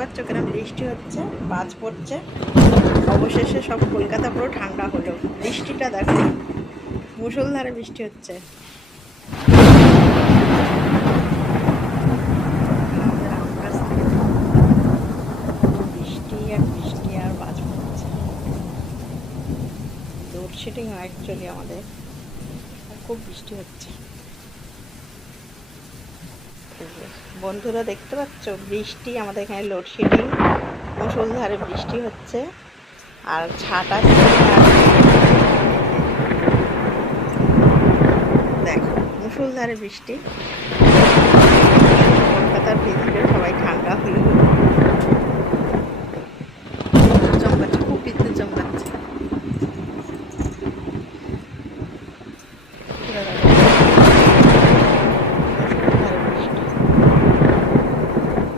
পাচ্ছ কেন বৃষ্টি হচ্ছে, বাজ পড়ছে। অবশেষে সব কলকাতা পুরো ঠান্ডা হলো। বৃষ্টিটা দেখো, মুষলধারে বৃষ্টি হচ্ছে। আমাদের আম গাছ থেকে বৃষ্টি আর বৃষ্টি আর বাজ পড়ছে। লোডশেডিং অ্যাকচুয়ালি আমাদের খুব বৃষ্টি হচ্ছে। বন্ধুরা দেখতে পাচ্ছ বৃষ্টি, আমাদের এখানে লোডশেডিং, মুষলধারে বৃষ্টি হচ্ছে আর ছাটা দেখো মুষলধারে বৃষ্টি। কলকাতার পৃথিবীর সবাই